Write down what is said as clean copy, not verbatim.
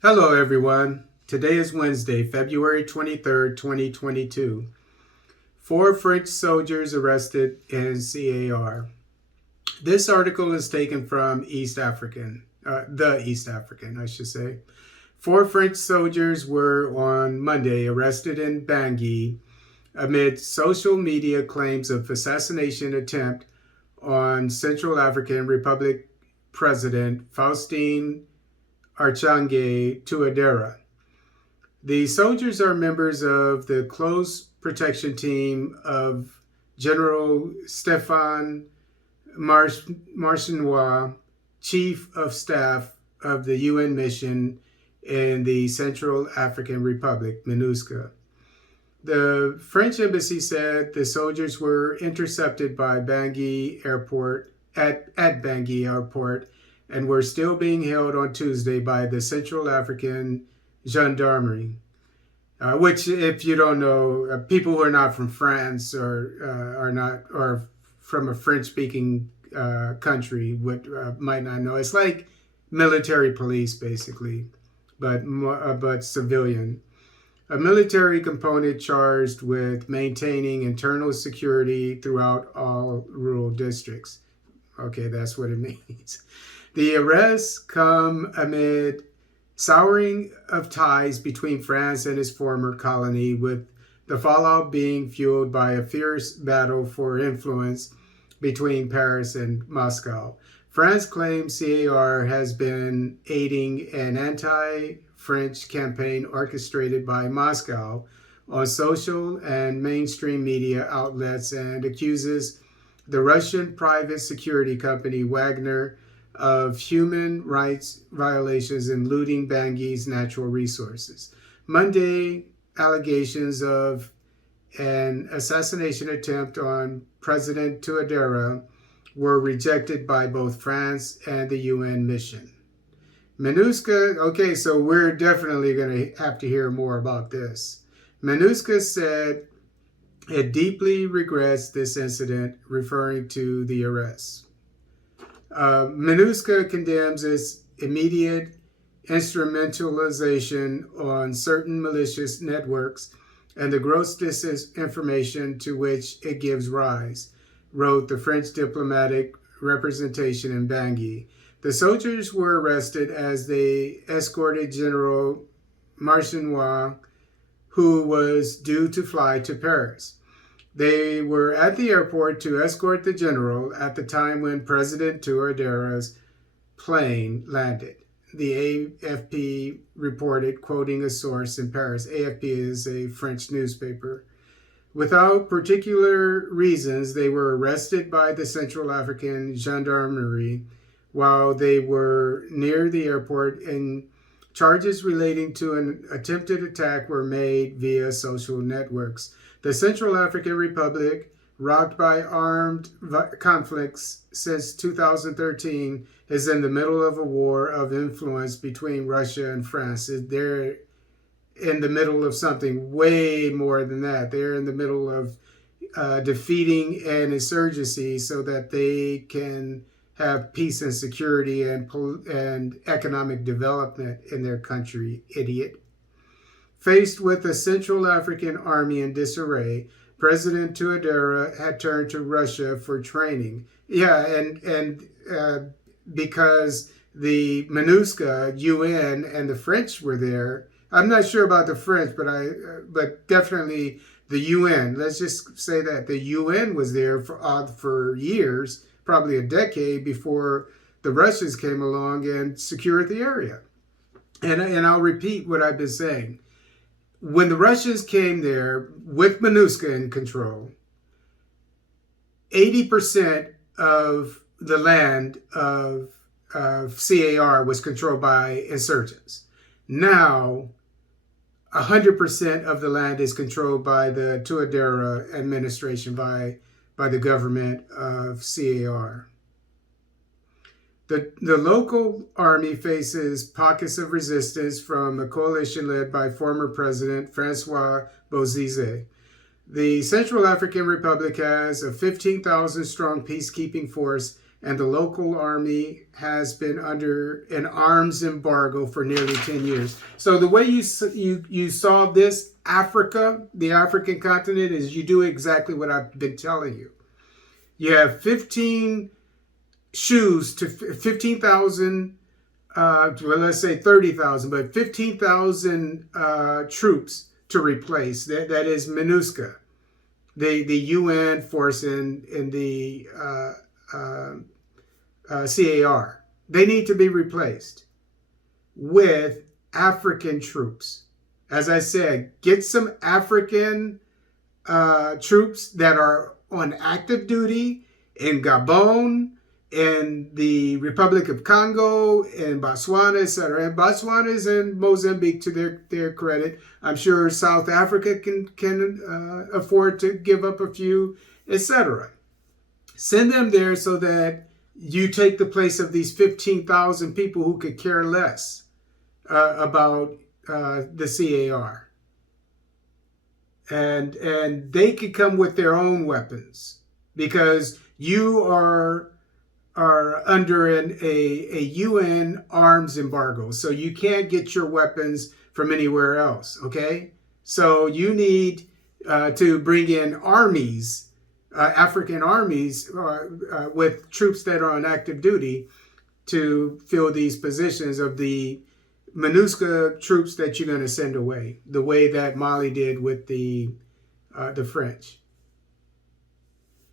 Hello, everyone. Today is Wednesday, February 23rd, 2022. Four French soldiers arrested in CAR. This article is taken from the East African, I should say. Four French soldiers were on Monday arrested in Bangui amid social media claims of assassination attempt on Central African Republic President Faustin Archange Touadera. The soldiers are members of the close protection team of General Stéphane Marchenois, Chief of Staff of the UN mission in the Central African Republic, MINUSCA. The French embassy said the soldiers were intercepted by Bangui Airport at Bangui Airport and were still being held on Tuesday by the Central African Gendarmerie, which, if you don't know, people who are not from France or from a French-speaking country might not know. It's like military police, basically, but civilian. A military component charged with maintaining internal security throughout all rural districts. Okay, that's what it means. The arrests come amid souring of ties between France and its former colony, with the fallout being fueled by a fierce battle for influence between Paris and Moscow. France claims CAR has been aiding an anti-French campaign orchestrated by Moscow on social and mainstream media outlets and accuses the Russian private security company Wagner of human rights violations and looting Bangui's natural resources. Monday, allegations of an assassination attempt on President Touadera were rejected by both France and the UN mission. MINUSCA, okay, so we're definitely going to have to hear more about this. MINUSCA said it deeply regrets this incident, referring to the arrests. MINUSCA condemns its immediate instrumentalization on certain malicious networks and the gross disinformation to which it gives rise, wrote the French diplomatic representation in Bangui. The soldiers were arrested as they escorted General Marchenois, who was due to fly to Paris. They were at the airport to escort the general at the time when President Touadera's plane landed. The AFP reported, quoting a source in Paris. AFP is a French newspaper. Without particular reasons, they were arrested by the Central African Gendarmerie while they were near the airport, and charges relating to an attempted attack were made via social networks. The Central African Republic, rocked by armed conflicts since 2013, is in the middle of a war of influence between Russia and France. They're in the middle of something way more than that. They're in the middle of defeating an insurgency so that they can have peace and security and economic development in their country, idiot. Faced with a Central African army in disarray, President Touadera had turned to Russia for training. Yeah, and because the MINUSCA, UN, and the French were there. I'm not sure about the French, but definitely the UN. Let's just say that the UN was there for years, probably a decade before the Russians came along and secured the area. And I'll repeat what I've been saying. When the Russians came there with MINUSCA in control, 80% of the land of CAR was controlled by insurgents. Now, 100% of the land is controlled by the Touadera administration, by the government of CAR. The local army faces pockets of resistance from a coalition led by former President Francois Bozize. The Central African Republic has a 15,000 strong peacekeeping force and the local army has been under an arms embargo for nearly 10 years. So the way you solve this, Africa, the African continent, is you do exactly what I've been telling you. You have 15 shoes to 15,000, well, let's say 30,000, but 15,000 troops to replace. That is MINUSCA, the UN force in the CAR. They need to be replaced with African troops. As I said, get some African troops that are on active duty in Gabon, in the Republic of Congo, in Botswana, etc. And Botswana is in Mozambique, to their credit. I'm sure South Africa can afford to give up a few, etc. Send them there so that you take the place of these 15,000 people who could care less about the CAR. And they could come with their own weapons, because you are under a UN arms embargo, so you can't get your weapons from anywhere else, okay? So you need to bring in armies, African armies with troops that are on active duty to fill these positions of the MINUSCA troops that you're going to send away, the way that Mali did with the French.